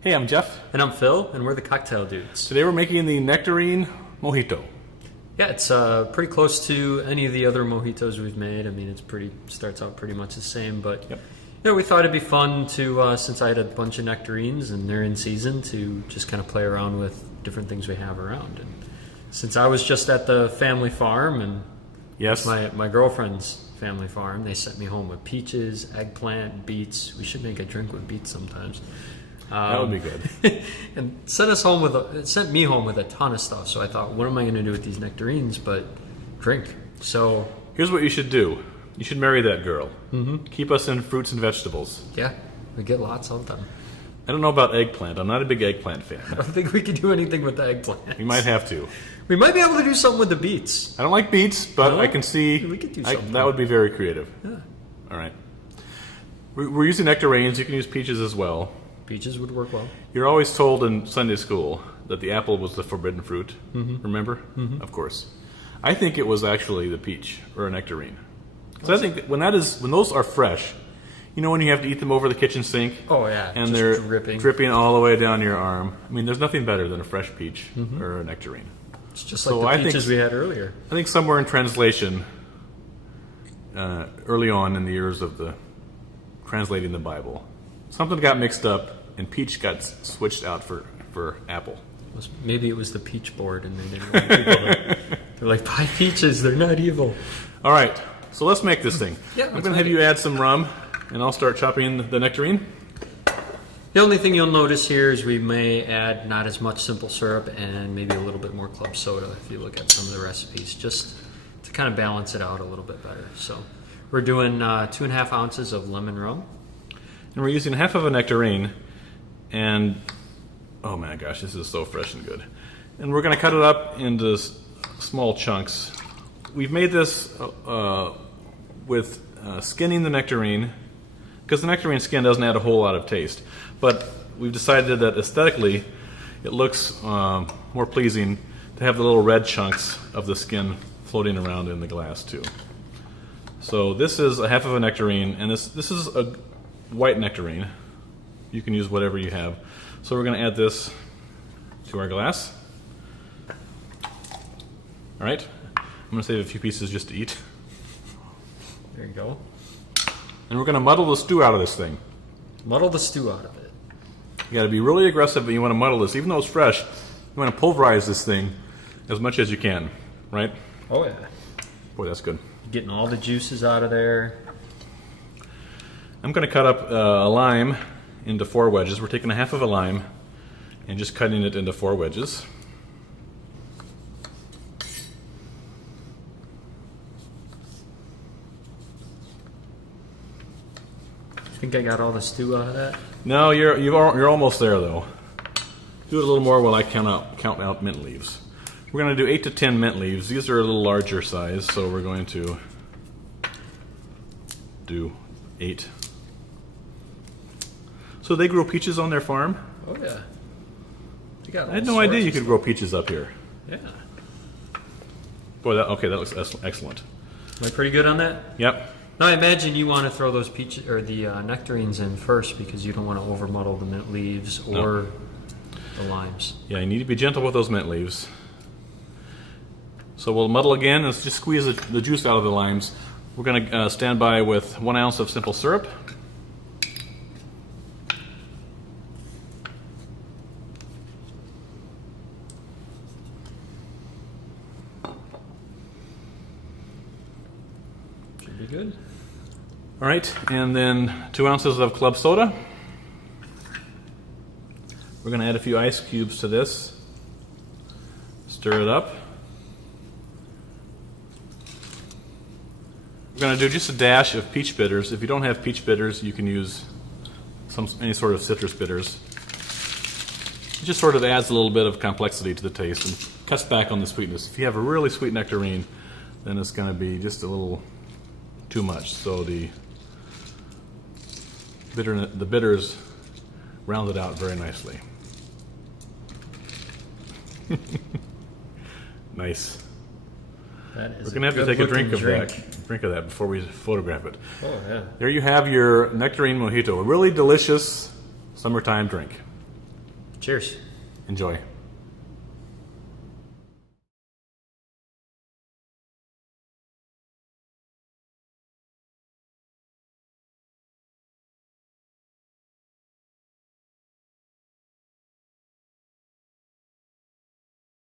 Hey, I'm Jeff. And I'm Phil, and we're the Cocktail Dudes. Today we're making the Nectarine Mojito. Yeah, it's pretty close to any of the other mojitos we've made. I mean, starts out pretty much the same, but Yep. we thought it'd be fun to, since I had a bunch of nectarines and they're in season, to just kind of play around with different things we have around. And since I was just at the family farm, and Yes. my girlfriend's family farm, they sent me home with peaches, eggplant, beets. We should make a drink with beets sometimes. That would be good. And sent me home with a ton of stuff. So I thought, what am I going to do with these nectarines but drink? So Here's what you should do. You should marry that girl. Mm-hmm. Keep us in fruits and vegetables. yeah, we get lots of them. I don't know about eggplant. I'm not a big eggplant fan. I don't think we could do anything with the eggplant. We might have to. We might be able to do something with the beets. I don't like beets, but No? I can see We could do something. that would be very creative. Yeah. All right. We're using nectarines. You can use peaches as well. Peaches would work well. You're always told in Sunday school that the apple was the forbidden fruit. Mm-hmm. Remember? Mm-hmm. Of course. I think it was actually the peach or a nectarine. Because I think that when those are fresh, you know when you have to eat them over the kitchen sink? Oh, yeah. And just they're dripping all the way down your arm. I mean, there's nothing better than a fresh peach or a nectarine. It's just So like I the think- peaches we had earlier. I think somewhere in translation, early on in the years of the translating the Bible, something got mixed up and peach got switched out for apple. Maybe it was the peach board, and they didn't want people to... They're like, buy peaches, they're not evil. All right, so let's make this thing. Yeah, I'm let's going to have make you add some rum, and I'll start chopping the nectarine. The only thing you'll notice here is we may add not as much simple syrup and maybe a little bit more club soda if you look at some of the recipes, just to kind of balance it out a little bit better. So we're doing 2.5 ounces of lemon rum. And we're using half of a nectarine, and oh my gosh, this is so fresh and good. And we're going to cut it up into small chunks. We've made this with skinning the nectarine, because the nectarine skin doesn't add a whole lot of taste. But we've decided that aesthetically, it looks more pleasing to have the little red chunks of the skin floating around in the glass too. So this is a half of a nectarine, and this is a white nectarine. You can use whatever you have. So we're going to add this to our glass. All right. I'm going to save a few pieces just to eat. There you go. And we're going to muddle the stew out of this thing. Muddle the stew out of it. You got to be really aggressive when you want to muddle this. Even though it's fresh, you want to pulverize this thing as much as you can, right? Oh, yeah. Boy, that's good. Getting all the juices out of there. I'm going to cut up a lime into 4 wedges. We're taking a half of a lime and just cutting it into 4 wedges. I think I got all the stew out of that. No, you're almost there though. Do it a little more while I count out mint leaves. We're going to do 8 to 10 mint leaves. These are a little larger size, so we're going to do 8. So they grow peaches on their farm? Oh, yeah. They got I had no idea you could grow peaches up here. Yeah. Boy, that looks excellent. Am I pretty good on that? Yep. Now I imagine you want to throw those peaches or the nectarines in first because you don't want to over muddle the mint leaves or the limes. Yeah, you need to be gentle with those mint leaves. So we'll muddle again and just squeeze the juice out of the limes. We're going to stand by with 1 ounce of simple syrup. Should be good. All right, and then 2 ounces of club soda. We're going to add a few ice cubes to this. Stir it up. We're going to do just a dash of peach bitters. If you don't have peach bitters, you can use any sort of citrus bitters. It just sort of adds a little bit of complexity to the taste and cuts back on the sweetness. If you have a really sweet nectarine, then it's going to be just a little too much. So the bitters round it out very nicely. Nice. That is We're going to have to take a drink of that before we photograph it. Oh, yeah. There you have your Nectarine Mojito, a really delicious summertime drink. Cheers. Enjoy.